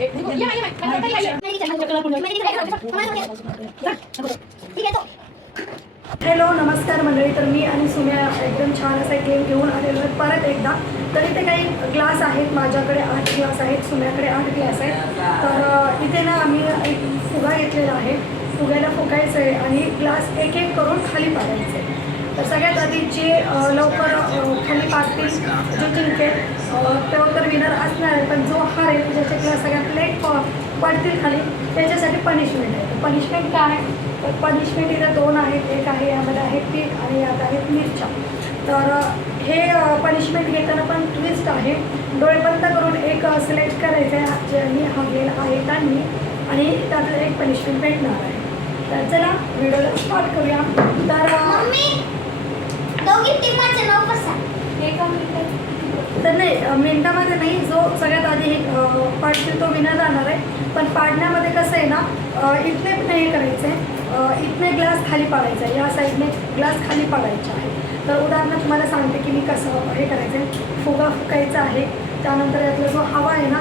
Ya, ya, ya. Hello नमस्कार मंडळी. तर मी आणि सुम्या एकदम छान असा एक गेम घेऊन आलेलो आहे परत एकदा. तर इथे काही ग्लास आहेत माझ्याकडे आठ ग्लास आहेत सुम्याकडे आठ ग्लास आहेत. तर इथे ना आम्ही एक फुगा घेतलेला आहे. फुग्याला फुगायचं आहे आणि ग्लास एक एक करून खाली पाडायचे तर सगळ्यात आधी जे लवकर खाली पाडतील जो जिंकेल अ, तो तर विनर असणार आहे. पण जो हारेल ज्याचे ग्लास सगळ्या प्लेट पडतील खाली. त्याच्यासाठी पनिशमेंट आहे. पनिशमेंट काय आहे? तर पनिशमेंट इथं दोन आहेत. एक आहे यामध्ये आहे पीठ आणि यात आहेत मिरच्या. तर हे पनिशमेंट घेताना पण ट्विस्ट आहे. डोळे बंद करून एक सिलेक्ट करायचं आहे. ज्यांनी हागेल आहे त्यांनी. आणि त्यातलं एक पनिशमेंट भेटणार आहे. तर चला व्हिडिओला स्टार्ट करूया. तर अ, मम्मी, तर नाही मिनिटामध्ये नाही जो सगळ्यात आधी अ, पाडतील तो विनर राहणार आहे. पण पाडण्यामध्ये कसं आहे ना पण हे करायचं आहे. अ, इथले ग्लास खाली पाडायचा आहे. या साईडने ग्लास खाली पाडायचे आहे. तर उदाहरणार्थ तुम्हाला सांगते की मी कसं हे करायचं आहे. फुगा फुकायचा आहे. त्यानंतर यातला जो हवा आहे ना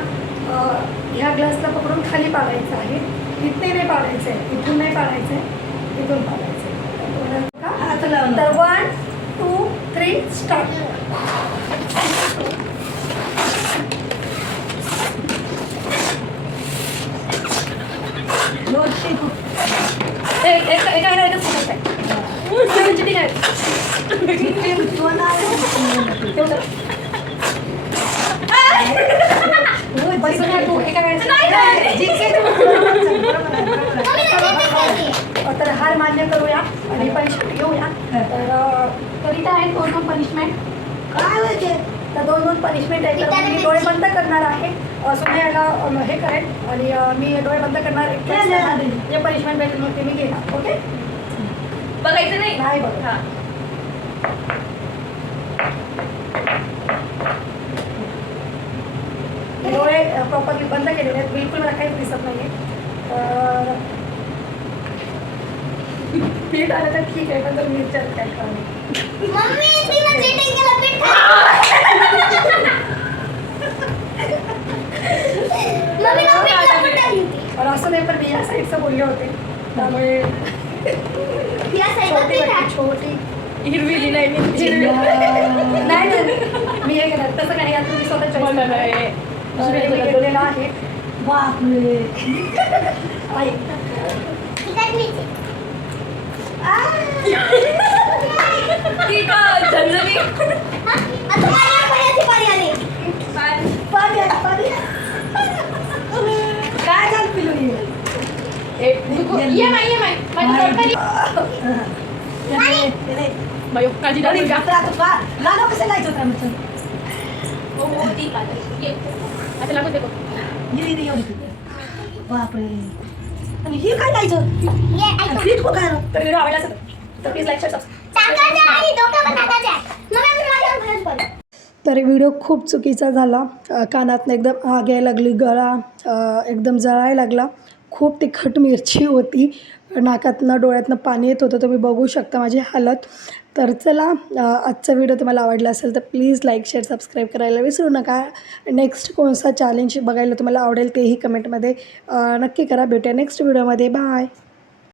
ह्या ग्लासला पकडून खाली पाडायचा आहे. इथने नाही पाडायचं आहे. इथून नाही पाडायचं आहे. इथून पाडायचं आहे. तर वन टू थ्री स्टार्ट एक एक एका ह्याला एकच फुकट आहे चिटिंग आहे ठेव तर. बसून घ्या तू एका वेळेस मम्मी, नाही देते कधी. तर हार मान्य करूया आणि पनिशमेंट घेऊया तर अ, तर इथं आहेत दोन दोन पनिशमेंट काय होते दोन पनिशमेंट मी डोळे बंद करणार आहे. सोन्याला अ, हे करेल आणि मी डोळे बंद करणार. जे पनिशमेंट भेटेल मग ते मी घेणार ओके? बघायचं नाही? नाही बघ हा. डोळे प्रॉपरली बंद केलेले आहेत. बिलकुल मला काहीच दिसत नाही आहे पीठ आलं तर ठीक आहे पण तर मिरच्या काय कळलं त्यामुळे छोटी हिरवी नाही मी हिरवी. नाही मी हे केलं तसं काही आता मी स्वतः मी घेतलेलं आहे. बापरे मिरची. आ. ती का झणझणी हा? आता माझ्या पायाची पाळी आली. पाणी आहे, पाणी काय झालं पिलू हे? एक माझी तरकारी हे काळजी? हो हो ती काढ ये आता लागून दे बघ. ये रे एवढी पिलू. बापरे आणि हे काय लायचं ये, आणि ऐका. पीठ काय तर व्हिडिओ आवडला असेल तर प्लीज लाईक शेअर सबस्क्राईब टाकायचं नाही, डोकं पण टाकायचं आहे. मम्मी, मी माझ्यावर भरत बोलते. तर व्हिडिओ खूप चुकीचा झाला अ, कानातनं एकदम आग यायला लागली गळा अ, एकदम जळायला लागला खूप तिखट मिरची होती. नाकातनं डोळ्यातनं पाणी येत होतं. तुम्ही बघू शकता माझी हालत. तर चला आजचा व्हिडिओ तुम्हाला आवडला असेल तर प्लीज लाईक शेअर सबस्क्राईब करायला विसरू नका. नेक्स्ट कोणता चॅलेंज बघायला तुम्हाला आवडेल तेही कमेंटमध्ये नक्की करा. भेटूया नेक्स्ट व्हिडिओमध्ये बाय